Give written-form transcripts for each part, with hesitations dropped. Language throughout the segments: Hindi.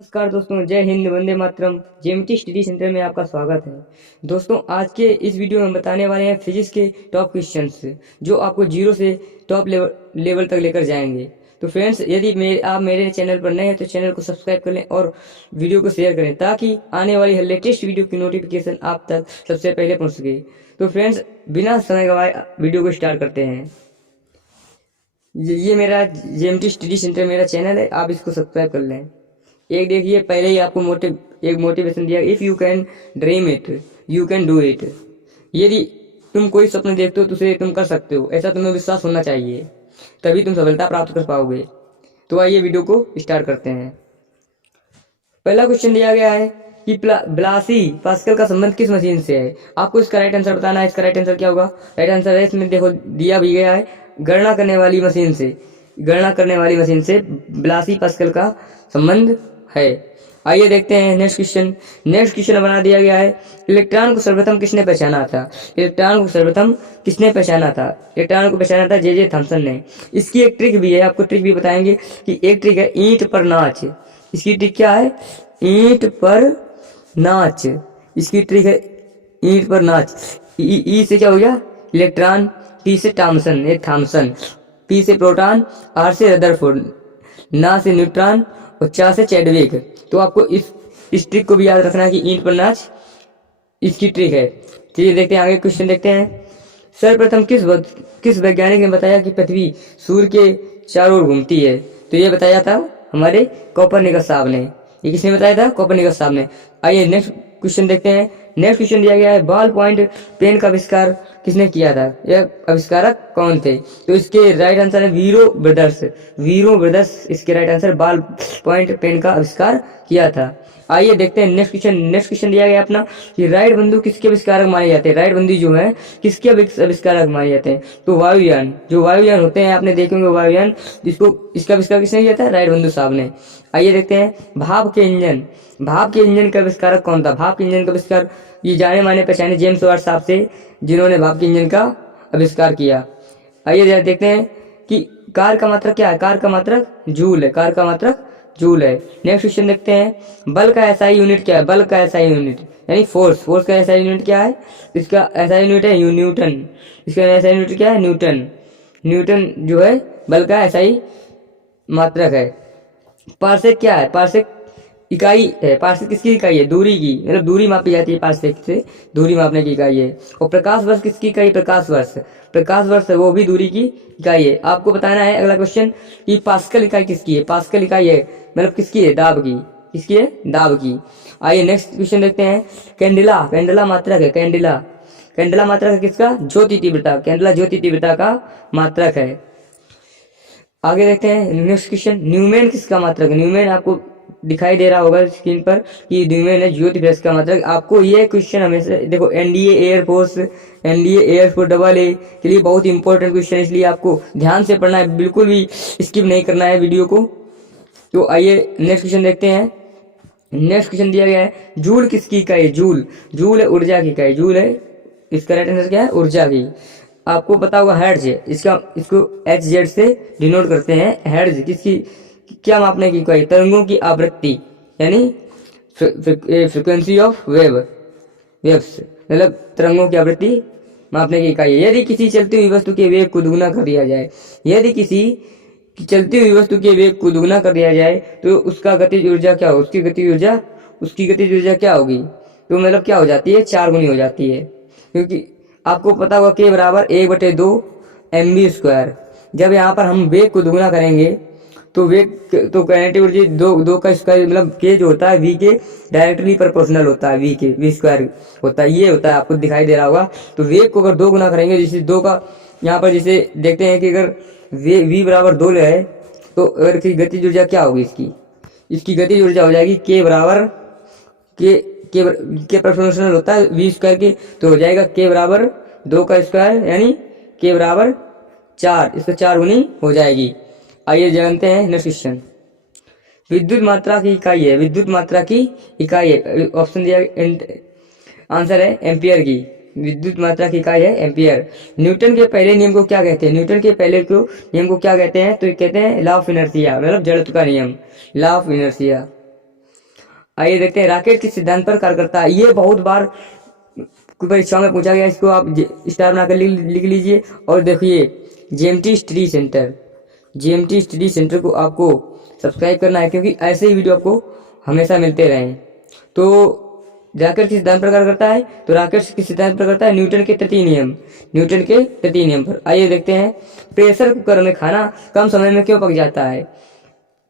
नमस्कार दोस्तों, जय Hind, Vande Mataram. JMT study centre में आपका स्वागत है। दोस्तों, आज के इस वीडियो में बताने वाले हैं फिजिक्स के टॉप क्वेश्चंस जो आपको जीरो से टॉप लेवल तक लेकर जाएंगे। तो फ्रेंड्स, यदि आप मेरे चैनल पर नए हैं तो चैनल को सब्सक्राइब कर लें और वीडियो को शेयर करें ताकि आने वाली लेटेस्ट वीडियो की नोटिफिकेशन आप तक सबसे पहले पहुँच सके। तो फ्रेंड्स, बिना समय गवाए वीडियो को स्टार्ट करते हैं। ये मेरा जेएमटी स्टडी सेंटर मेरा चैनल है, आप इसको सब्सक्राइब कर लें। एक देखिए, पहले ही आपको एक मोटिवेशन दिया, if you can dream it you can do it. यदि तुम कोई स्वप्न देखते हो तो उसे तुम कर सकते हो, ऐसा तुम्हें विश्वास होना चाहिए, तभी तुम सफलता प्राप्त कर पाओगे। तो आइए वीडियो को स्टार्ट करते हैं। पहला क्वेश्चन दिया गया है कि ब्लासी पास्कल का संबंध किस मशीन से है। आपको इसका राइट आंसर बताना है। इसका राइट आंसर क्या होगा? राइट आंसर है, इसमें देखो दिया भी गया है, गणना करने वाली मशीन से ब्लासी पास्कल का संबंध है। आइए देखते हैं नेक्स्ट क्वेश्चन। नेक्स्ट क्वेश्चन बना दिया गया है, इलेक्ट्रॉन को सर्वप्रथम किसने पहचाना था? इलेक्ट्रॉन को पहचाना था जे थॉमसन ने। इसकी एक ट्रिक भी है, आपको ट्रिक भी बताएंगे कि एक ट्रिक है ईंट पर नाच। इसकी ट्रिक क्या है? ईंट पर नाच। इसकी ट्रिक है ईंट पर नाच। ई से क्या हो गया? इलेक्ट्रॉन, टी से थॉमसन, पी से प्रोटॉन, आर से रदरफोर्ड, ना से न्यूट्रॉन और चा से चैडविक। तो आपको इस ट्रिक को भी याद रखना है कि ईंट पर नाच इसकी ट्रिक है। चलिए देखते हैं आगे क्वेश्चन देखते हैं। सर्वप्रथम किस वैज्ञानिक ने बताया कि पृथ्वी सूर्य के चारों ओर घूमती है? तो ये बताया था हमारे कोपरनिकस साहब ने। ये किसने बताया था? कोपरनिकस साहब ने। आइए नेक्स्ट क्वेश्चन देखते हैं। नेक्स्ट क्वेश्चन दिया गया है, बॉल पॉइंट पेन का आविष्कार किसने किया था? यह आविष्कारक कौन थे? तो इसके राइट आंसर है वीरो ब्रदर्स। इसके right answer ball point pen का आविष्कार किया था। आइए देखते हैं नेक्स्ट क्वेश्चन। नेक्स्ट क्वेश्चन दिया गया अपना कि राइट बंधु किसके आविष्कारक माने जाते हैं? राइट बंधु जो है किसके आविष्कारक माने जाते हैं? तो वायुयान होते हैं, आपने देखे होंगे वायुयान, इसका आविष्कार किसने किया था? राइट बंधु साहब ने। आइए देखते हैं भाप के इंजन का आविष्कारक कौन था? भाप के इंजन का आविष्कार ये जाने माने पहचाने जेम्स वाट साहब से, जिन्होंने भाप के इंजन का आविष्कार किया। आइए देखते हैं कि कार का मात्रक क्या है? कार का मात्रक जूल है। नेक्स्ट क्वेश्चन देखते हैं, बल का एसआई यूनिट क्या है? बल का एसआई यूनिट यानी फोर्स का एसआई यूनिट क्या है? इसका एसआई यूनिट है न्यूटन। इसका एसआई यूनिट क्या है? न्यूटन जो है बल का एसआई मात्रक है। पार्सेक क्या है? पार्सेक इकाई है। पार्सेक किसकी इकाई है? दूरी की, मतलब दूरी मापी जाती है पार्सेक से, दूरी मापने की इकाई है। और प्रकाश वर्ष किसकी इकाई? प्रकाश वर्ष वो भी दूरी की इकाई है। आपको बताना है अगला क्वेश्चन कि पास्कल इकाई किसकी है? पास्कल इकाई है मतलब किसकी है? दाब की। किसकी है? दाब की। आइए नेक्स्ट क्वेश्चन देखते हैं। कैंडेला मात्रक है। कैंडेला मात्रक है किसका? ज्योति तीव्रता। कैंडेला ज्योति तीव्रता का मात्रक है। आगे देखते हैं नेक्स्ट क्वेश्चन, न्यूमेन किसका मात्रक है? न्यूमेन आपको दिखाई दे रहा होगा स्क्रीन पर कि न्यूमेन है ज्योति प्रेस का मात्रक। आपको ये क्वेश्चन हमेशा देखो, एनडीए एयरफोर्स डबल ए के लिए बहुत इंपॉर्टेंट क्वेश्चन, इसलिए आपको ध्यान से पढ़ना है, बिल्कुल भी स्किप नहीं करना है वीडियो को। तो आइए नेक्स्ट क्वेश्चन देखते हैं। नेक्स्ट क्वेश्चन दिया गया है, जूल किसकी इकाई है? जूल है ऊर्जा की इकाई। जूल है, इसका राइट आंसर क्या है? ऊर्जा की। आपको पता होगा हर्ट्ज, इसको HZ से डिनोट करते हैं। हर्ट्ज किसकी क्या मापने की इकाई? तरंगों की आवृत्ति यानी फ्रिक्वेंसी ऑफ वेव्स, मतलब तरंगों की आवृत्ति मापने की इकाई है। यदि किसी चलती हुई वस्तु के वेग को दुगुना कर दिया जाए, तो उसका गतिज ऊर्जा क्या हो? उसकी गतिज ऊर्जा क्या होगी? तो मतलब क्या हो जाती है? 4 गुनी हो जाती है, क्योंकि आपको पता होगा K बराबर 1/2 mv²। जब यहाँ पर हम वेग को दुगुना करेंगे तो काइनेटिक ऊर्जा दो का स्क्वायर, मतलब K जो होता है V के डायरेक्टली प्रोपोर्शनल होता है, V² होता है। ये होता है, आपको दिखाई दे रहा होगा। तो वेग को अगर 2 गुना करेंगे, जैसे 2 का यहाँ पर जैसे देखते हैं कि अगर V बराबर 2 है तो अगर की गतिज ऊर्जा क्या होगी? इसकी गतिज ऊर्जा हो जाएगी K बराबर के प्रोपोर्शनल होता है V² के, तो हो जाएगा K बराबर 2 का स्क्वायर यानी K बराबर 4, इसको 4 गुनी हो जाएगी। आइए जानते हैं नेक्स्ट क्वेश्चन। विद्युत मात्रा की इकाई है। ऑप्शन दिया, आंसर है एम्पियर की। विद्युत मात्रा की इकाई है एम्पियर। न्यूटन के पहले नियम को क्या कहते हैं? तो कहते हैं लॉ ऑफ इनर्शिया, मतलब जड़त्व का नियम, लॉ ऑफ इनर्शिया। आइए देखते हैं राकेट किस सिद्धांत पर कार्य करता है। ये बहुत बार परीक्षा में पूछा गया, इसको आप स्टार बनाकर लिख लीजिए। और देखिए JMT study centre, JMT study centre को आपको सब्सक्राइब करना है, क्योंकि ऐसे ही वीडियो आपको हमेशा मिलते रहें। तो राकेट किस सिद्धांत पर कार्य करता है, तो राकेट किस सिद्धांत पर करता है, न्यूटन के तृतीय नियम, न्यूटन के तृतीय नियम पर। आइए देखते हैं प्रेशर कुकर में खाना कम समय में क्यों पक जाता है,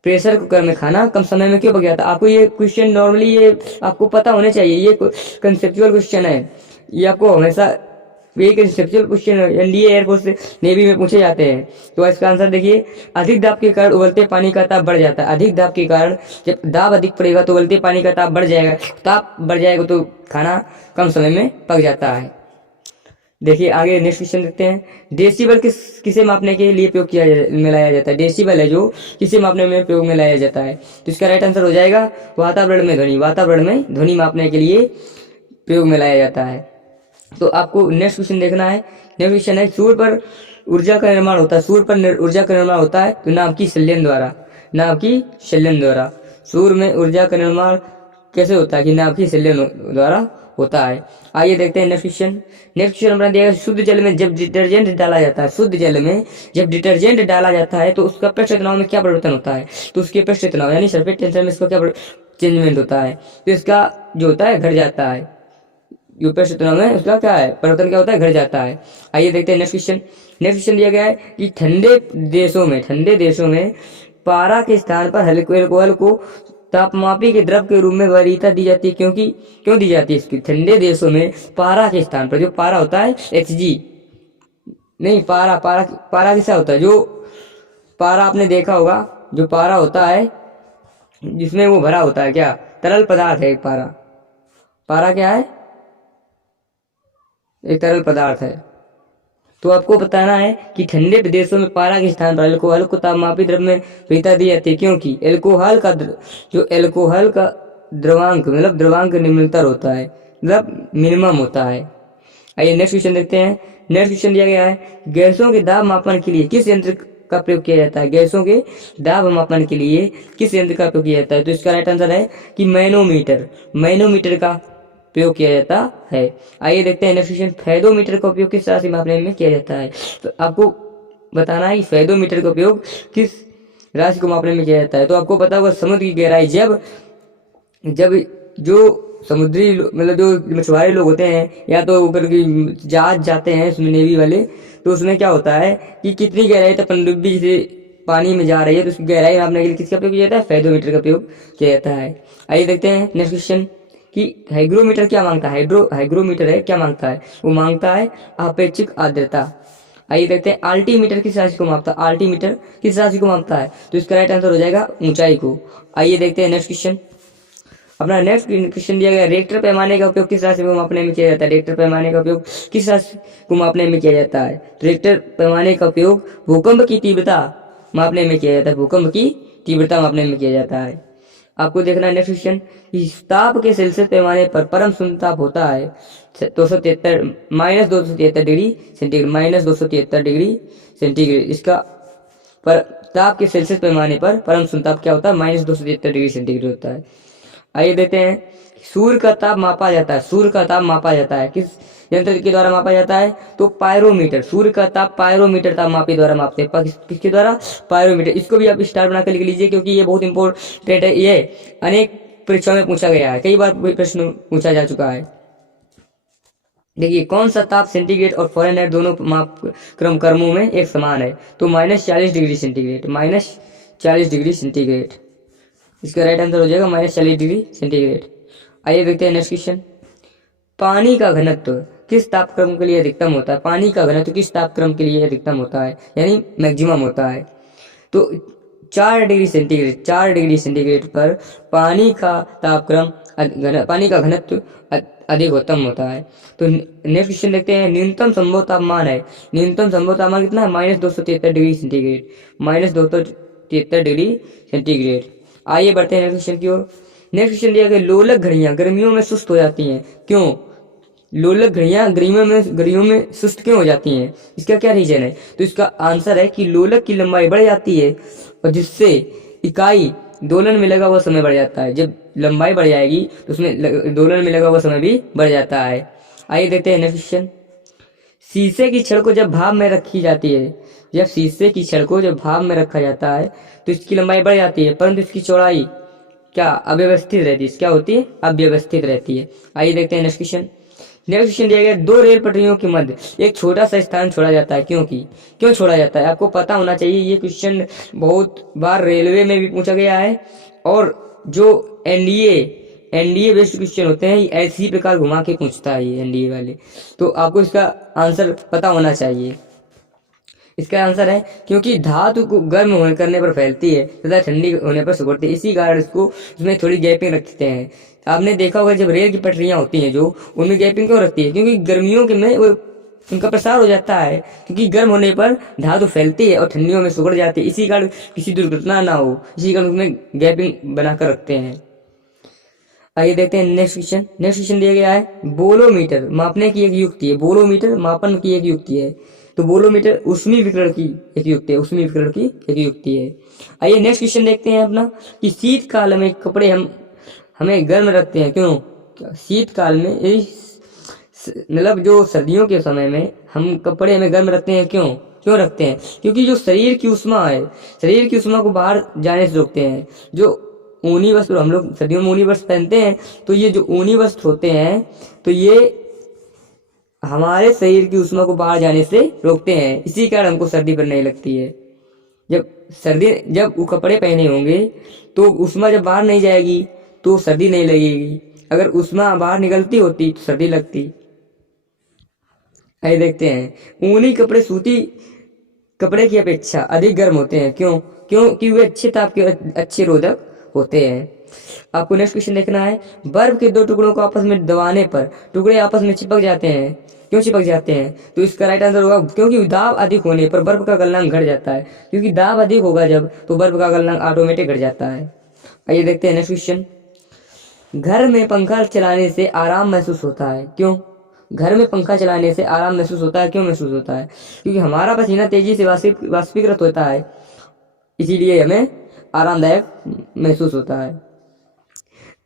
प्रेशर कुकर में खाना कम समय में क्यों पक जाता है। आपको ये क्वेश्चन नॉर्मली ये आपको पता होने चाहिए, ये कंसेप्चुअल क्वेश्चन है, ये आपको हमेशा ये conceptual question NDA air force navy में पूछे जाते हैं। तो इसका आंसर देखिए, अधिक दाब के कारण उबलते पानी का ताप बढ़ जाता है। अधिक दाब के कारण जब दाब अधिक पड़ेगा तो उबलते पानी का ताप बढ़ जाएगा, ताप बढ़ जाएगा तो खाना कम समय में पक जाता है। देखिए आगे नेक्स्ट क्वेश्चन देखते हैं, डेसिबल किसे मापने के लिए प्रयोग में लाया जाता है। डेसिबल है जो किसे मापने में प्रयोग में लाया जाता है, तो इसका राइट आंसर हो जाएगा वातावरण में ध्वनि, वातावरण में ध्वनि मापने के लिए प्रयोग में लाया जाता है। तो आपको नेक्स्ट क्वेश्चन देखना है। नेक्स्ट क्वेश्चन है, सूर्य पर ऊर्जा का निर्माण होता है, सूर्य पर ऊर्जा का निर्माण होता है तो नाभिकीय संलयन द्वारा, नाभिकीय संलयन द्वारा। सूर्य में ऊर्जा का निर्माण कैसे होता है, कि नाभिकीय संलयन द्वारा होता है। आइए देखते हैं नेक्स्ट क्वेश्चन। नेक्स्ट क्वेश्चन हमारा दिया है, शुद्ध जल में जब डिटर्जेंट डाला जाता है, शुद्ध जल में जब डिटर्जेंट डाला जाता है तो उसका पृष्ठ तनाव में क्या परिवर्तन होता है, तो उसके पृष्ठ तनाव यानी सरफेस टेंशन में इसका क्या चेंजमेंट होता है, तो इसका जो होता है घट जाता है, जो पृष्ठ तनाव में उसका क्या है परिवर्तन क्या होता है, घट जाता है। आइए देखते हैं नेक्स्ट क्वेश्चन। नेक्स्ट क्वेश्चन दिया गया है कि ठंडे देशों में पारा के स्थान पर अल्कोहल को तापमापी के द्रव के रूप में वरीयता दी जाती है, क्योंकि क्यों दी जाती है इसकी। ठंडे देशों में पारा के स्थान पर, जो पारा होता है Hg नहीं, पारा किसा होता है, जो पारा आपने देखा होगा, जो पारा होता है जिसमें वो भरा होता है क्या, तरल पदार्थ है पारा, पारा क्या है, एक तरल पदार्थ है। तो आपको बताना है कि ठंडे प्रदेशों में पारा के स्थान पर अल्कोहल को तापमापी द्रव में वरीयता दी जाती है, क्योंकि अल्कोहल का द्रवांक मतलब द्रवांक निम्नतर होता है, मतलब मिनिमम होता है। आइए नेक्स्ट क्वेश्चन देखते हैं। नेक्स्ट क्वेश्चन दिया गया है, गैसों के दाब मापन के लिए किस यंत्र का प्रयोग किया जाता है, गैसों के दाब मापन के लिए किस यंत्र का प्रयोग किया जाता है, तो इसका राइट आंसर है कि मैनोमीटर का प्रयोग किया जाता है। आइए देखते हैं नेक्स्ट क्वेश्चन, फेदोमीटर का उपयोग किस राशि मापने में किया जाता है, तो आपको बताना है कि फेदोमीटर का उपयोग किस राशि को मापने में किया जाता है। तो आपको पता होगा समुद्र की गहराई, जब जो समुद्री मतलब जो मछुआरे लोग होते हैं या तो ऊपर की जहाज जाते हैं उसमें नेवी वाले, तो उसमें क्या होता है कि कितनी गहराई तक पनडुब्बी से पानी में जा रही है, तो उसकी गहराई मापने के लिए किसका प्रयोग किया जाता है, फेदोमीटर का प्रयोग किया जाता है। आइए देखते हैं नेक्स्ट क्वेश्चन कि हाइग्रोमीटर क्या मांगता है, हाइग्रोमीटर है क्या मांगता है, वो मांगता है अपेक्षिक आर्द्रता। आइए देखते हैं अल्टीमीटर किस राशि को मापता है, अल्टीमीटर किस राशि को मापता है, तो इसका राइट आंसर हो जाएगा ऊंचाई को। आइए देखते हैं नेक्स्ट क्वेश्चन। अपना नेक्स्ट क्वेश्चन दिया गया, रेक्टर पैमाने का उपयोग किस राशि को मापने में किया जाता है, रेक्टर पैमाने का उपयोग किस राशि को मापने में किया जाता है, तो रेक्टर पैमाने का उपयोग भूकंप की तीव्रता मापने में किया जाता है, भूकंप की तीव्रता मापने में किया जाता है। आपको देखना है नेक्स्ट क्वेश्चन, ताप के सेल्सियस पैमाने पर परम शून्य ताप होता है -273 डिग्री सेंटीग्रेड, -273 डिग्री सेंटीग्रेड। इसका पर ताप के सेल्सियस पैमाने पर परम शून्य ताप क्या होता है, -273 डिग्री सेंटीग्रेड होता है। आइए देखते हैं, सूर्य का ताप मापा जाता है, सूर्य का ताप मापा जाता है किस यंत्र के द्वारा मापा जाता है, तो पायरोमीटर, सूर्य का ताप पायरोमीटर ताप मापी द्वारा मापते हैं, किसके द्वारा, पायरोमीटर। इसको भी आप स्टार बनाकर लिख लीजिए, क्योंकि ये बहुत इंपॉर्टेंट है, ये अनेक परीक्षा में पूछा गया है, कई बार प्रश्न पूछा जा चुका है। देखिए कौन सा ताप सेंटीग्रेड और फ़ारेनहाइट दोनों माप क्रमों में एक समान है, तो -40 डिग्री सेंटीग्रेड, -40 डिग्री सेंटीग्रेड। इसका राइट आंसर हो जाएगा -40 डिग्री सेंटीग्रेड। आइए देखते हैं नेक्स्ट क्वेश्चन, पानी का घनत्व किस तापक्रम के लिए अधिकतम होता है, पानी का घनत्व किस तापक्रम के लिए अधिकतम होता है यानी मैक्सिमम होता है, तो 4 डिग्री सेंटीग्रेड पर पानी का तापक्रम पानी का घनत्व अधिकतम होता है। तो नेक्स्ट क्वेश्चन देखते हैं, न्यूनतम संभव तापमान है, न्यूनतम संभव तापमान कितना है, -273 डिग्री सेंटीग्रेड, -273 डिग्री सेंटीग्रेड। आइए बढ़ते हैं नेक्स्ट क्वेश्चन की ओर। नेक्स्ट क्वेश्चन दिया गया, लोलक घड़ियां गर्मियों में सुस्त हो जाती हैं, क्यों, लोलक घड़ियां गर्मियों में सुस्त क्यों हो जाती हैं, इसका क्या रीजन है, तो इसका आंसर है कि लोलक की लंबाई बढ़ जाती है और जिससे इकाई दोलन में लगा हुआ समय बढ़ जाता है। जब लंबाई बढ़ जाएगी तो उसमें दोलन में लगा हुआ समय भी बढ़ जाता है। आइए देखते हैं नेक्स्ट क्वेश्चन। शीशे की छड़ को जब भाप में रखी जाती है, जब शीशे की छड़ को जब भाप में रखा जाता है तो इसकी लंबाई बढ़ जाती है, परंतु इसकी चौड़ाई क्या अव्यवस्थित रहती है, क्या होती है, अव्यवस्थित रहती है। आइए देखते हैं नेक्स्ट क्वेश्चन। नेक्स्ट क्वेश्चन दिया गया, दो रेल पटरियों के मध्य एक छोटा सा स्थान छोड़ा जाता है, क्यों छोड़ा जाता है? आपको पता होना चाहिए, ये क्वेश्चन बहुत बार रेलवे में भी पूछा गया है और जो एनडीए बेस्ड क्वेश्चन होते हैं ऐसे ही प्रकार घुमा के पूछता है ये एनडीए वाले, तो आपको इसका आंसर पता होना चाहिए। इसका आंसर है क्योंकि धातु को गर्म होने करने पर फैलती है तथा ठंडी होने पर सिकुड़ती है, इसी कारण इसको उसमें थोड़ी गैपिंग रखते हैं। आपने देखा होगा जब रेल की पटरियां होती हैं जो, उनमें गैपिंग क्यों रखती है? क्योंकि गर्मियों के में वो उनका प्रसार हो जाता है, क्योंकि गर्म होने पर धातु फैलती है और ठंडियों में सिकुड़ जाती है, इसी कारण किसी दुर्घटना ना हो, इसी कारण उसमें गैपिंग बनाकर रखते हैं। आइए देखते हैं नेक्स्ट क्वेश्चन। नेक्स्ट क्वेश्चन दिया गया है, बोलोमीटर मापने की एक युक्ति है, बोलोमीटर मापन की एक युक्ति है, तो बोलोमीटर ऊष्मीय विकिरण की एक युक्ति है, ऊष्मीय विकिरण की एक युक्ति है। आइए नेक्स्ट क्वेश्चन देखते हैं अपना कि शीतकाल में कपड़े हमें गर्म रखते हैं, क्यों? शीतकाल में मतलब जो सर्दियों के समय में हम कपड़े हमें गर्म रखते हैं, क्यों रखते हैं? क्योंकि जो शरीर की उष्मा है, शरीर की उष्मा को बाहर जाने से रोकते हैं। जो ऊनी वस्त्र, हम लोग सर्दियों में ऊनी वस्त्र पहनते हैं, तो ये जो ऊनी वस्त्र होते हैं तो ये हमारे शरीर की उष्मा को बाहर जाने से रोकते हैं, इसी कारण हमको सर्दी पर नहीं लगती है। जब वो कपड़े पहने होंगे तो उष्मा जब बाहर नहीं जाएगी तो सर्दी नहीं लगेगी, अगर उष्मा बाहर निकलती होती तो सर्दी लगती। आइए देखते हैं, ऊनी कपड़े सूती कपड़े की अपेक्षा अधिक गर्म होते हैं, क्योंकि वे अच्छे ताप के अच्छे रोधक होते हैं। आपको नेक्स्ट क्वेश्चन देखना है, बर्फ के दो टुकड़ों को आपस में दबाने पर टुकड़े आपस में चिपक जाते हैं, क्यों चिपक जाते हैं? तो इसका राइट आंसर होगा क्योंकि दाब अधिक होने पर बर्फ का गलनांक घट जाता है, क्योंकि दाब अधिक होगा जब तो बर्फ का गलनांक ऑटोमेटिक घट जाता है। आइए देखते हैं नेक्स्ट क्वेश्चन। घर में पंखा चलाने से आराम महसूस होता है, क्यों? घर में पंखा चलाने से आराम महसूस होता है, क्यों महसूस होता है? क्योंकि हमारा पसीना तेजी से वाष्पीकृत होता है, इसीलिए हमें आरामदायक महसूस होता है।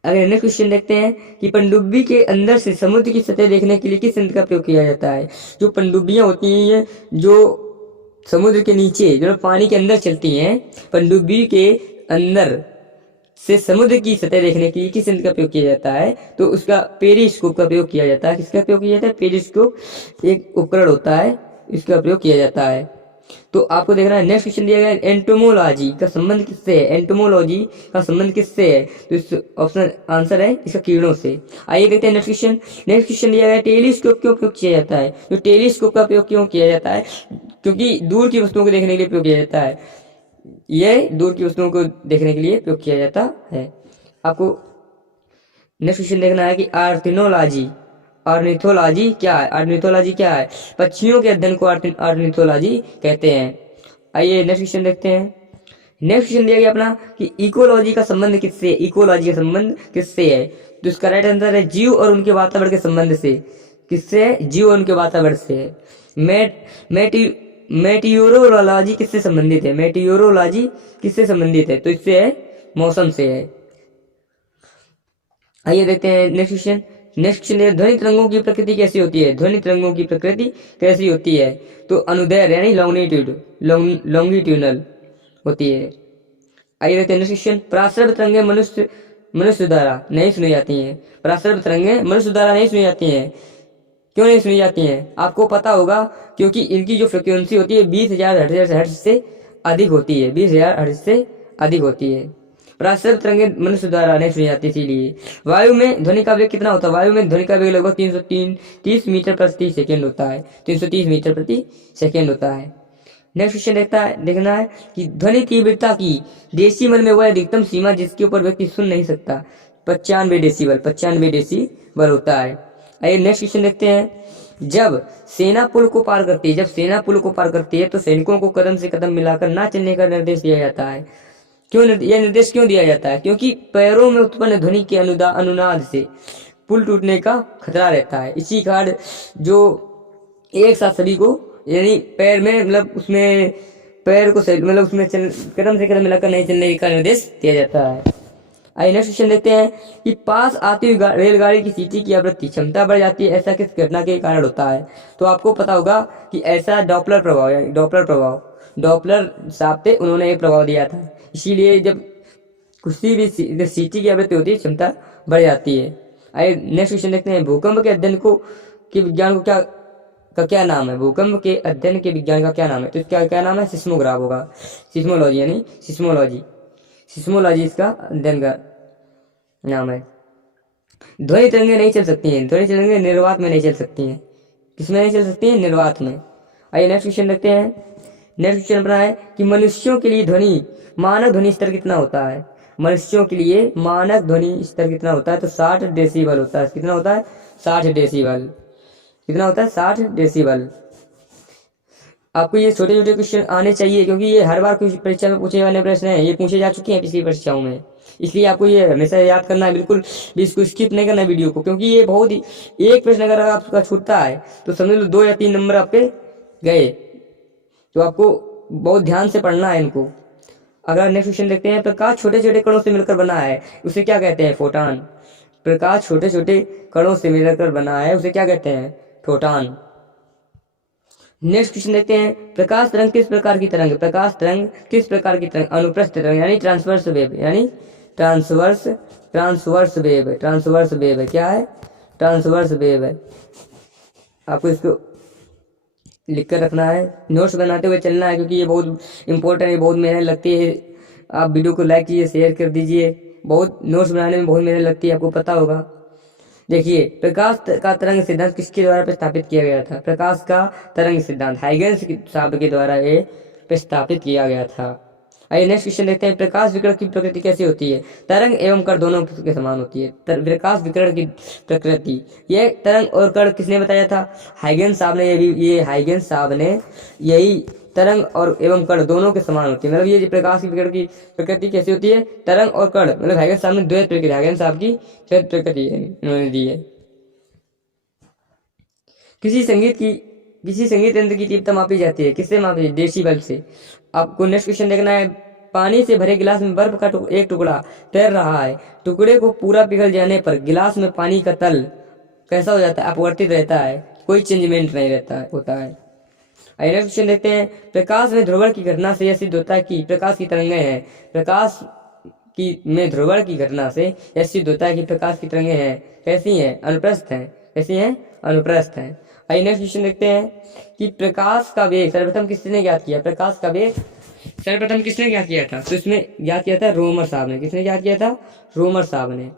अगले नेक्स्ट क्वेश्चन देखते हैं कि पनडुब्बी के अंदर से समुद्र की सतह देखने के लिए किस यंत्र का प्रयोग किया जाता है? जो पनडुब्बियां होती हैं जो समुद्र के नीचे जो पानी के अंदर चलती हैं, पनडुब्बी के अंदर से समुद्र की सतह देखने के लिए किस यंत्र का प्रयोग किया जाता है? तो उसका पेरिस्कोप का प्रयोग किया जाता है। किसका प्रयोग किया जाता है? पेरिस्कोप एक उपकरण होता है, इसका प्रयोग किया जाता है। तो आपको देखना है नेक्स्ट क्वेश्चन दिया गया है, एंटोमोलॉजी का संबंध किससे है? एंटोमोलॉजी का संबंध किससे है? तो इस ऑप्शन आंसर है इसका किरणों से। आइए देखते हैं नेक्स्ट क्वेश्चन। नेक्स्ट क्वेश्चन दिया गया है, टेलीस्कोप क्यों प्रयोग किया जाता है? तो टेलीस्कोप का प्रयोग क्यों किया जाता है? क्योंकि दूर की वस्तुओं को देखने के लिए प्रयोग किया जाता है, यह दूर की वस्तुओं को देखने के लिए प्रयोग किया जाता है। आपको नेक्स्ट क्वेश्चन देखना है कि ऑर्निथोलॉजी क्या है? ऑर्निथोलॉजी क्या है? पक्षियों के अध्ययन को ऑर्निथोलॉजी कहते हैं। आइए नेक्स्ट क्वेश्चन देखते हैं। नेक्स्ट क्वेश्चन दिया गया अपना कि इकोलॉजी का संबंध किससे है? इकोलॉजी का संबंध किससे है? तो इसका राइट आंसर है जीव और उनके वातावरण के संबंध से। किससे है? जीव और उनके वातावरण से है। मेटियोरोलॉजी किससे संबंधित है? मेटियोरोलॉजी किससे संबंधित है? तो इससे है मौसम से है। आइए देखते हैं नेक्स्ट क्वेश्चन। नेक्स्ट क्वेश्चन है, ध्वनि तरंगों की प्रकृति कैसी होती है? ध्वनि तरंगों की प्रकृति कैसी होती है? तो अनुदैर्घ्य यानी लॉन्गिट्यूडनल होती है। आइए देखते हैं नेक्स्ट क्वेश्चन। प्रासर्भ तरंगें मनुष्य द्वारा नहीं सुनी जाती हैं। प्रासर्भ तरंगें मनुष्य द्वारा नहीं सुनी जाती हैं, क्यों नहीं सुनी जाती हैं? आपको पता होगा क्योंकि इनकी जो फ्रिक्वेंसी होती है 20,000 हर्ट्ज से अधिक होती है, 20,000 हर्ट्ज से अधिक होती है। प्रासर्भ तरंगें मनुष्य द्वारा नहीं सुनी जाती, इसीलिए। वायु में ध्वनि का वेग कितना होता है? वायु में ध्वनि का वेग लगभग 330 मीटर प्रति सेकेंड होता है, 330 मीटर प्रति सेकेंड होता है। नेक्स्ट क्वेश्चन देखना है कि ध्वनि तीव्रता की डेसिबल में वह अधिकतम सीमा जिसके ऊपर व्यक्ति सुन नहीं सकता 95 डेसिबल होता है। आइए नेक्स्ट क्वेश्चन देखते हैं। जब सेना पुल को पार करती है तो सैनिकों को कदम से कदम मिलाकर ना चलने का निर्देश दिया जाता है। यह निर्देश क्यों दिया जाता है? क्योंकि पैरों में उत्पन्न ध्वनि के अनुनाद से पुल टूटने का खतरा रहता है, इसी कारण जो एक साथ सभी को यानी पैर में मतलब उसमें पैर को मतलब उसमें कदम से कदम मिलाकर नहीं चलने का निर्देश दिया जाता है। आइए नेक्स्ट क्वेश्चन देखते हैं कि पास आती हुई रेलगाड़ी की सीटी की आवृत्ति क्षमता बढ़ जाती है, ऐसा किस घटना के कारण होता है? तो आपको पता होगा कि ऐसा डॉपलर प्रभाव है। डॉपलर साहब थे, उन्होंने एक प्रभाव दिया था, इसीलिए जब किसी भी सीटी की आवृत्ति होती है क्षमता बढ़ जाती है। आइए नेक्स्ट क्वेश्चन देखते हैं, भूकंप के अध्ययन को के विज्ञान को क्या नाम है? भूकंप के अध्ययन के विज्ञान का क्या नाम है? तो इसका क्या नाम है? सिस्मोग्राफ होगा, सिस्मोलॉजी यानी सिस्मोलॉजी इसका अध्ययन का नाम है। ध्वनि तरंगें नहीं चल सकती हैं, ध्वनि तरंगें निर्वात में नहीं चल सकती हैं। किसमें नहीं चल सकती हैं? निर्वात में। आइए नेक्स्ट क्वेश्चन देखते हैं। नेक्स्ट क्वेश्चन बना है कि मनुष्यों के लिए मानक ध्वनि स्तर कितना होता है? मनुष्यों के लिए मानक ध्वनि स्तर कितना होता है? तो 60 डेसिबल होता है। कितना होता है? 60 डेसिबल। कितना होता है? 60 डेसिबल। आपको ये छोटे छोटे क्वेश्चन आने चाहिए, क्योंकि ये हर बार परीक्षा में पूछे वाले प्रश्न हैं, ये पूछे जा चुके हैं पिछली परीक्षाओं में, इसलिए आपको ये हमेशा याद करना है, बिल्कुल भी इसको स्किप नहीं करना वीडियो को, क्योंकि ये बहुत ही, एक प्रश्न अगर आपका छूटता है तो समझ लो 2 या 3 नंबर आपके गए। तो आपको बहुत ध्यान से पढ़ना है इनको। अगर नेक्स्ट क्वेश्चन देखते हैं, प्रकाश छोटे छोटे कणों से मिलकर बना है, उसे क्या कहते हैं? फोटॉन। प्रकाश छोटे छोटे कणों से मिलकर बना है, उसे क्या कहते हैं? फोटॉन। नेक्स्ट क्वेश्चन देखते हैं, प्रकाश तरंग किस प्रकार की तरंग? प्रकाश तरंग किस प्रकार की तरंग? अनुप्रस्थ तरंग यानी ट्रांसवर्स वेव, ट्रांसवर्स वेव है। क्या है? ट्रांसवर्स वेव है। आपको इसको लिख कर रखना है, नोट्स बनाते हुए चलना है, क्योंकि ये बहुत इंपॉर्टेंट है, बहुत मेहनत लगती है। आप वीडियो को लाइक कीजिए, शेयर कर दीजिए, बहुत नोट्स बनाने में बहुत मेहनत लगती है, आपको पता होगा। देखिए, प्रकाश का तरंग सिद्धांत किसके द्वारा प्रस्तावित किया गया था? प्रकाश का तरंग सिद्धांत हाइगेंस साहब के द्वारा ये प्रस्तावित किया गया था। आइए नेक्स्ट क्वेश्चन देखते हैं, प्रकाश विकिरण की प्रकृति कैसी होती है? तरंग एवं कण दोनों के समान होती है। प्रकाश विकिरण की प्रकृति, ये तरंग और कण किसने बताया था? हाइगेंस साहब ने। ये हाइगेंस साहब ने यही तरंग और एवं कण दोनों के समान होती है। मतलब ये प्रकाश की विकिरण की प्रकृति कैसी होती है? तरंग और कण, मतलब हाइगेंस साहब ने द्वैत प्रकृति, हाइगेंस साहब की द्वैत प्रकृति इन्होंने दी है। किसी संगीत यंत्र की तीव्रता मापी जाती है, किससे मापी जाती है? डेसिबल से। आपको नेक्स्ट क्वेश्चन देखना है, पानी से भरे गिलास में बर्फ का एक टुकड़ा तैर रहा है, टुकड़े को पूरा पिघल जाने पर गिलास में पानी का तल कैसा हो जाता है? अपवर्तित रहता है, कोई चेंजमेंट नहीं होता है। आइए नेक्स्ट क्वेश्चन देखते हैं, प्रकाश में ध्रुवण की घटना से यह सिद्ध होता है कि प्रकाश की तरंगें हैं। प्रकाश में ध्रुवण की घटना से यह सिद्ध होता है कि प्रकाश की तरंगें हैं। कैसी हैं? अनुप्रस्थ हैं। कैसी हैं? अनुप्रस्थ हैं। आइए नेक्स्ट क्वेश्चन देखते हैं कि प्रकाश का वेग सर्वप्रथम किसने ज्ञात किया? प्रकाश का वेग सर्वप्रथम किसने ज्ञात किया था? तो इसमें ज्ञात किया था रोमर साहब ने। किसने ज्ञात किया था? रोमर साहब ने।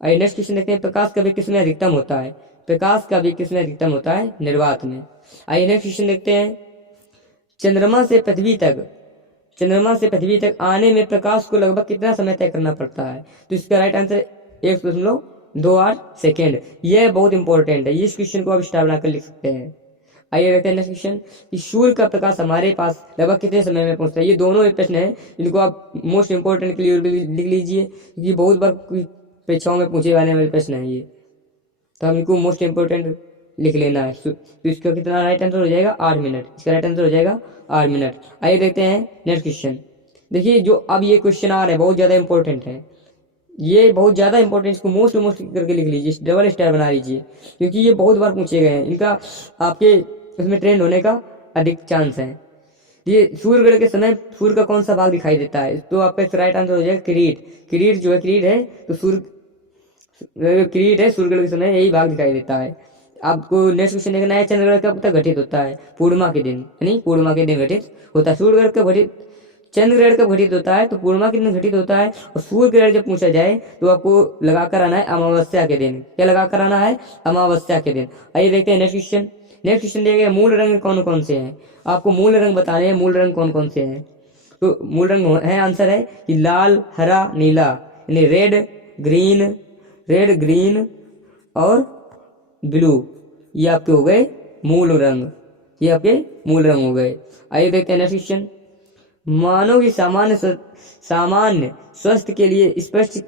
आइए नेक्स्ट क्वेश्चन देखते हैं, प्रकाश का वेग किसमें अधिकतम होता है? प्रकाश का वेग किसमें अधिकतम होता है? निर्वात में। आइए नेक्स्ट क्वेश्चन देखते हैं, चंद्रमा से पृथ्वी तक आने में प्रकाश को लगभग कितना समय तय करना पड़ता है? तो इसका राइट आंसर 1.28 सेकेंड। यह बहुत इंपॉर्टेंट है, इस क्वेश्चन को आप स्टार बनाकर लिख सकते हैं। आइए देखते हैं नेक्स्ट क्वेश्चन कि सूर्य का प्रकाश हमारे पास लगभग कितने समय में पहुंचता है? ये दोनों एक प्रश्न है, इनको आप मोस्ट इंपॉर्टेंट के लिए लिख लीजिए, क्योंकि बहुत बार परीक्षाओं में पूछे जाने वाले प्रश्न है ये, तो हम इनको मोस्ट इंपॉर्टेंट लिख लेना है। तो इसका कितना राइट आंसर हो जाएगा? 8 मिनट। इसका राइट आंसर हो जाएगा 8 मिनट। आइए देखते हैं नेक्स्ट क्वेश्चन। देखिए, जो अब ये क्वेश्चन आ रहे हैं बहुत ज्यादा इंपॉर्टेंट है, ये बहुत ज्यादा इंपॉर्टेंट, इसको मोस्ट करके लिख लीजिए, डबल स्टार बना लीजिए, क्योंकि ये बहुत बार पूछे गए हैं, इनका आपके उसमें ट्रेंड होने का अधिक चांस है। ये सूर्य ग्रहण के समय सूर्य का कौन सा भाग दिखाई देता है? तो आपका राइट आंसर हो जाएगा किरीट जो है, किरीट है, तो किरीट है, सूर्य ग्रहण के समय यही भाग दिखाई देता है। आपको नेक्स्ट क्वेश्चन देखना है, चंद्र ग्रहण कब तक घटित होता है? पूर्णिमा के दिन, यानी पूर्णिमा के दिन घटित होता है। सूर्य ग्रहण कब घटित, चंद्र ग्रहण कब घटित होता है? तो पूर्णिमा के दिन घटित होता है। और सूर्य ग्रहण जब पूछा जाए तो आपको लगाकर आना है अमावस्या के दिन। क्या लगाकर आना है? अमावस्या के दिन। आइए देखते हैं नेक्स्ट क्वेश्चन दिया गया, मूल रंग कौन कौन से हैं? आपको मूल रंग बताने हैं, मूल रंग कौन कौन से हैं? तो मूल रंग है, आंसर है कि लाल, हरा, नीला, यानी रेड, ग्रीन और ब्लू, ये आपके हो गए मूल रंग, ये आपके मूल रंग हो गए। आइए देखते हैं नेक्स्ट क्वेश्चन, मानव की सामान्य स्वास्थ्य के लिए स्पष्ट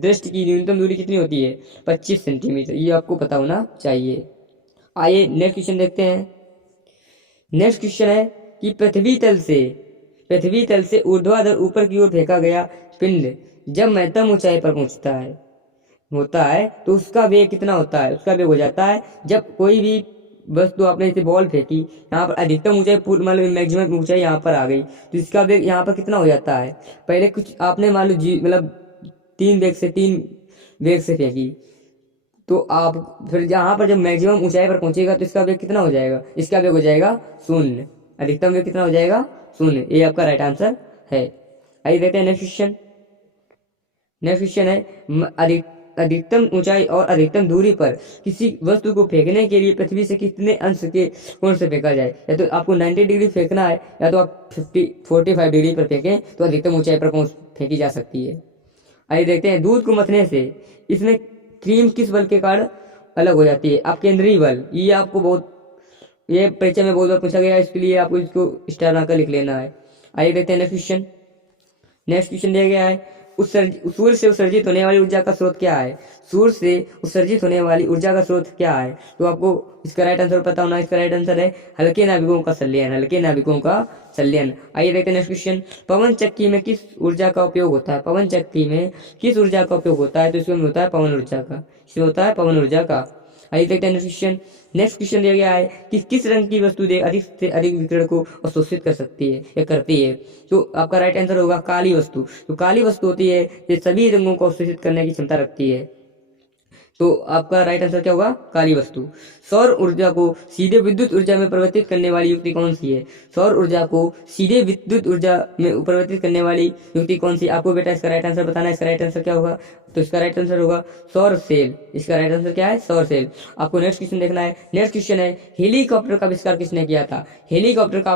दृष्टि की न्यूनतम दूरी कितनी होती है? 25 सेंटीमीटर। ये आपको पता होना चाहिए। आइए नेक्स्ट क्वेश्चन देखते हैं। नेक्स्ट क्वेश्चन है कि पृथ्वी तल से ऊर्ध्वाधर ऊपर की ओर फेंका गया पिंड जब महत्तम ऊंचाई पर होता है तो उसका वेग कितना होता है, उसका वेग हो जाता है जब कोई भी वस्तु आपने जैसे बॉल फेंकी, यहाँ पर अधिकतम ऊंचाई मतलब मैक्सिमम ऊंचाई यहाँ पर आ गई, तो इसका वेग यहाँ पर कितना हो जाता है। पहले कुछ आपने मान लो मतलब 3 वेग से फेंकी, तो आप फिर यहाँ पर जब मैक्सिमम ऊंचाई पर पहुंचेगा तो इसका वेग कितना हो जाएगा, इसका वेग हो जाएगा 0। अधिकतम वेग कितना हो जाएगा, 0। ये आपका राइट आंसर है। आइए देखते हैं नेक्स्ट क्वेश्चन। नेक्स्ट क्वेश्चन है अधिकतम ऊंचाई और अधिकतम दूरी पर किसी वस्तु को फेंकने के लिए पृथ्वी से कितने अंश के कोण से फेंका जाए। या तो आपको 90 डिग्री फेंकना है, या तो आप 45 डिग्री पर फेंकें तो अधिकतम ऊंचाई पर पहुंच फेंकी जा सकती है। आइए देखते हैं, दूध को मथने से इसमें क्रीम किस बल के कारण अलग हो जाती है। आप केंद्रीय बल, ये आपको ये परीक्षा में बहुत बार पूछा गया है, इसके लिए आपको इसको स्टार बनाकर लिख लेना है। आइए देखते हैं नेक्स्ट क्वेश्चन। नेक्स्ट क्वेश्चन दिया गया है, सूर्य से उत्सर्जित होने वाली ऊर्जा का स्रोत क्या है। सूर्य से उत्सर्जित होने वाली ऊर्जा का स्रोत क्या है, तो आपको इसका राइट आंसर पता होना। इसका राइट आंसर है हल्के नाभिकों का संलयन, हल्के नाभिकों का संलयन। आइए देखते हैं नेक्स्ट क्वेश्चन। पवन चक्की में किस ऊर्जा का उपयोग होता है। पवन चक्की में किस ऊर्जा का उपयोग होता है, तो इसमें होता है पवन ऊर्जा का, इसमें होता है पवन ऊर्जा का। आइए देखते हैं नेक्स्ट क्वेश्चन। नेक्स्ट क्वेश्चन दिया गया है कि किस रंग की वस्तु अधिक से अधिक विकिरण को अवशोषित कर सकती है या करती है, तो आपका राइट आंसर होगा काली वस्तु। तो काली वस्तु होती है ये सभी रंगों को अवशोषित करने की क्षमता रखती है, तो आपका राइट आंसर क्या होगा, काली वस्तु। सौर ऊर्जा को सीधे विद्युत ऊर्जा में परिवर्तित करने वाली युक्ति कौन सी है। सौर ऊर्जा को सीधे विद्युत ऊर्जा में परिवर्तित करने वाली युक्ति कौन सी, आपको बेटा इसका राइट आंसर बताना है। इसका राइट आंसर क्या होगा, तो इसका राइट आंसर होगा सौर सेल। इसका राइट आंसर क्या है, सौर सेल। आपको नेक्स्ट क्वेश्चन देखना है। नेक्स्ट क्वेश्चन है, हेलीकॉप्टर का आविष्कार किसने किया था। हेलीकॉप्टर का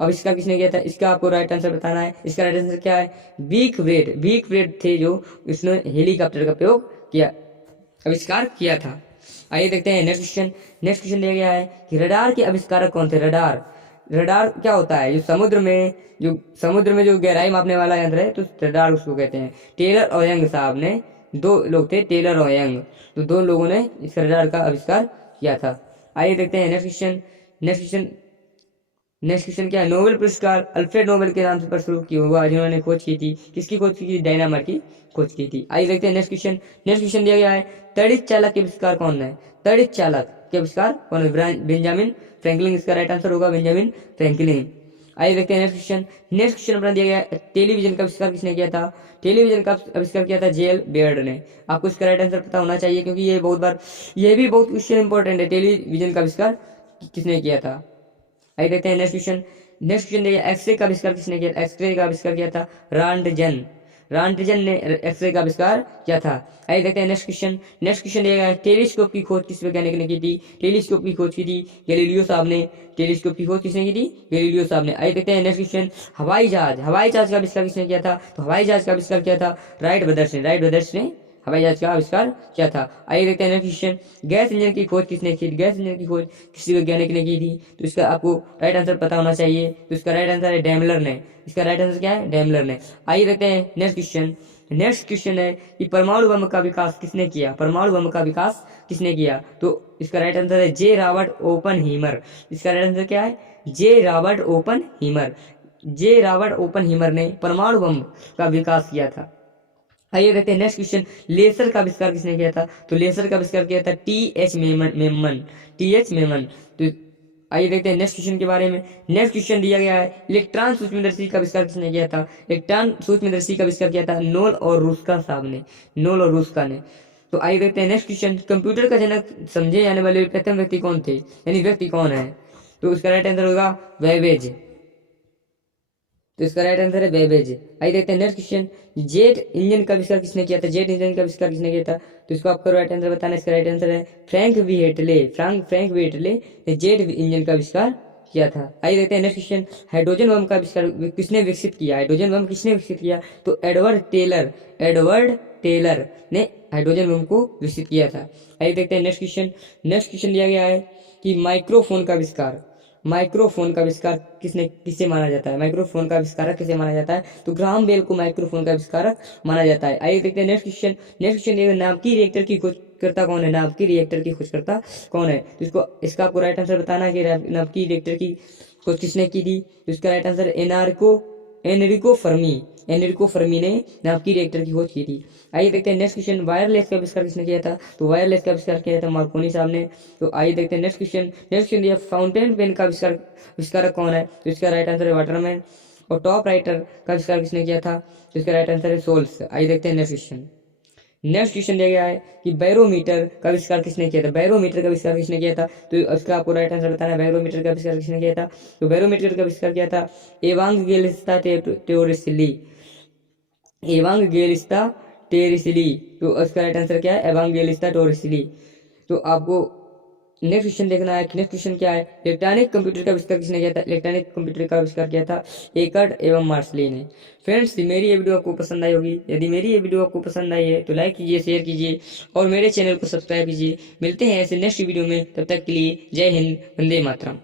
आविष्कार किसने किया था, इसका आपको राइट आंसर बताना है। इसका राइट आंसर क्या है, विक ब्रेड थे जो इसने हेलीकॉप्टर का प्रयोग किया, आविष्कार किया था। आइए देखते हैं नेक्स्ट क्वेश्चन। नेक्स्ट क्वेश्चन दिया गया है कि रडार के आविष्कारक कौन थे। रडार क्या होता है, जो समुद्र में जो गहराई मापने वाला यंत्र है, तो रडार उसको कहते हैं। टेलर और यंग साहब ने, 2 लोग थे, टेलर और यंग, तो 2 लोगों ने इस रडार का आविष्कार किया था। आइए देखते हैं नेक्स्ट क्वेश्चन। नेक्स्ट क्वेश्चन क्या है, नोबेल पुरस्कार अल्फ्रेड नोबेल के नाम से पर शुरू किया हुआ, जिन्होंने खोज की थी, किसकी खोज की थी, डायनामाइट की खोज की थी। आइए देखते हैं नेक्स्ट क्वेश्चन। नेक्स्ट क्वेश्चन दिया गया है, तड़ित चालक के आविष्कार कौन है। तड़ित चालक के आविष्कार कौन है, बेंजामिन फ्रैंकलिन। इसका राइट आंसर होगा बेंजामिन फ्रैंकलिन। आइए देखते हैं नेक्स्ट क्वेश्चन। नेक्स्ट क्वेश्चन अपना दिया गया है, टेलीविजन का आविष्कार किसने किया था। टेलीविजन का आविष्कार किया था जेल बेयर्ड ने। आपको इसका राइट आंसर पता होना चाहिए, क्योंकि ये भी बहुत क्वेश्चन इंपॉर्टेंट है, टेलीविजन का आविष्कार किसने किया था। आइए देखते हैं नेक्स्ट क्वेश्चन। नेक्स्ट क्वेश्चन देखिए, एक्सरे का आविष्कार किसने किया। एक्सरे का आविष्कार किया था रांटजन ने एक्सरे का आविष्कार किया था। आइए देखते हैं नेक्स्ट क्वेश्चन। नेक्स्ट क्वेश्चन दिया टेलीस्कोप की खोज किस वैज्ञानिक ने की थी। टेलीस्कोप की खोज की थी गैलीलियो साहब ने। टेलीस्कोप की खोज किसने की थी, गैलीलियो साहब ने। आइए देखते हैं नेक्स्ट क्वेश्चन। हवाई जहाज का आविष्कार किसने किया था, तो हवाई जहाज का आविष्कार किया था राइट ब्रदर्स ने हवाई जहाज का आविष्कार किया था। आइए देखते हैं नेक्स्ट क्वेश्चन। गैस इंजन की खोज किसने की, गैस इंजन की खोज किसी वैज्ञानिक ने की थी, तो इसका आपको राइट आंसर पता होना चाहिए। तो इसका राइट आंसर है डेमलर ने। इसका राइट आंसर क्या है, डेमलर ने। आइए देखते हैं नेक्स्ट क्वेश्चन। नेक्स्ट क्वेश्चन है कि परमाणु बम का विकास किसने किया। परमाणु बम का विकास किसने किया, तो इसका राइट आंसर है जे रॉबर्ट ओपनहीमर। इसका राइट आंसर क्या है, जे रॉबर्ट ओपनहीमर ने परमाणु बम का विकास किया था। आइए देखते हैं नेक्स्ट क्वेश्चन। लेजर का आविष्कार किसने किया था, तो लेजर का आविष्कार किया था टी.एच. मेमन। तो आइए देखते हैं नेक्स्ट क्वेश्चन के बारे में। नेक्स्ट क्वेश्चन दिया गया है, इलेक्ट्रॉन सूक्ष्मदर्शी का आविष्कार किसने किया था। इलेक्ट्रॉन सूक्ष्मदर्शी का आविष्कार किया था नोल और रूस्का ने। तो आइए देखते हैं नेक्स्ट क्वेश्चन। कंप्यूटर का जनक समझे जाने वाले प्रथम व्यक्ति कौन थे, यानी व्यक्ति कौन है, तो उसका राइट आंसर होगा बेबेज। तो इसका राइट आंसर है बेबेज। आइए देखते हैं नेक्स्ट क्वेश्चन। जेट इंजन का आविष्कार किसने किया था। तो इसको आपको राइट आंसर बताना है। इसका राइट आंसर है फ्रैंक वी हेटले ने जेट इंजन का आविष्कार किया था। आइए देखते हैं नेक्स्ट क्वेश्चन। हाइड्रोजन बम का आविष्कार किसने विकसित किया, तो एडवर्ड टेलर ने हाइड्रोजन बम को विकसित किया था। आइए देखते हैं नेक्स्ट क्वेश्चन दिया गया है कि माइक्रोफोन का आविष्कार किसे माना जाता है। माइक्रोफोन का आविष्कारक किसे माना जाता है, तो ग्राहम बेल को माइक्रोफोन का आविष्कारक माना जाता है। आइए देखते हैं नेक्स्ट क्वेश्चन। नाभिकीय रिएक्टर की खोजकर्ता कौन है, तो इसका आपको राइट आंसर बताना है कि नाभिकीय रिएक्टर की खोज किसने की थी, तो इसका right answer Enrico Enrico Fermi ने नाभिकीय रिएक्टर की खोज की थी। आइए देखते हैं नेक्स्ट क्वेश्चन, वायरलेस का आविष्कार किसने किया था? तो वायरलेस का आविष्कार किया था मार्कोनी साहब ने। तो आइए देखते हैं नेक्स्ट क्वेश्चन दिया, फाउंटेन पेन का आविष्कारक कौन है? तो इसका राइट आंसर है वाटरमैन। और टॉप राइटर का आविष्कार किसने किया था? तो इसका राइट आंसर है सोल्स। आइए देखते हैं नेक्स्ट क्वेश्चन दिया गया है कि बैरोमीटर का आविष्कार किसने किया था? बैरोमीटर का आविष्कार किसने किया था? तो इसका आपको राइट आंसर बताना है, बैरोमीटर का आविष्कार किसने किया था? तो बैरोमीटर का आविष्कार किया था एवांगेलिस्ता टेरिसिली। तो इसका राइट आंसर क्या है? एवांगेलिस्ता टोरिसिली। तो आपको नेक्स्ट क्वेश्चन देखना है। नेक्स्ट क्वेश्चन क्या है? इलेक्ट्रॉनिक कंप्यूटर का आविष्कार किसने किया था? इलेक्ट्रॉनिक कंप्यूटर का आविष्कार किया था एकर्ट एवं मार्शली ने। फ्रेंड्स, मेरी ये वीडियो आपको पसंद आई होगी। यदि मेरी ये वीडियो आपको पसंद आई है तो लाइक कीजिए, शेयर कीजिए और मेरे चैनल को सब्सक्राइब कीजिए। मिलते हैं ऐसे नेक्स्ट वीडियो में, तब तक के लिए जय हिंद, वंदे मातरम।